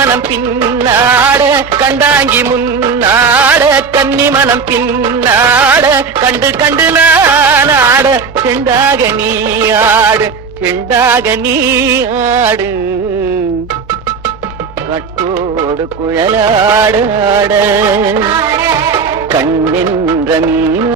மனம் பின்னாட கண்டாங்கி முன்னாட கன்னி மனம் பின்னாட கண்டு கண்டு நானாட செண்டாக நீ ஆடு செண்டாக நீ ஆடு கட்டோடு குழலாட கண்ணின்ற மீன்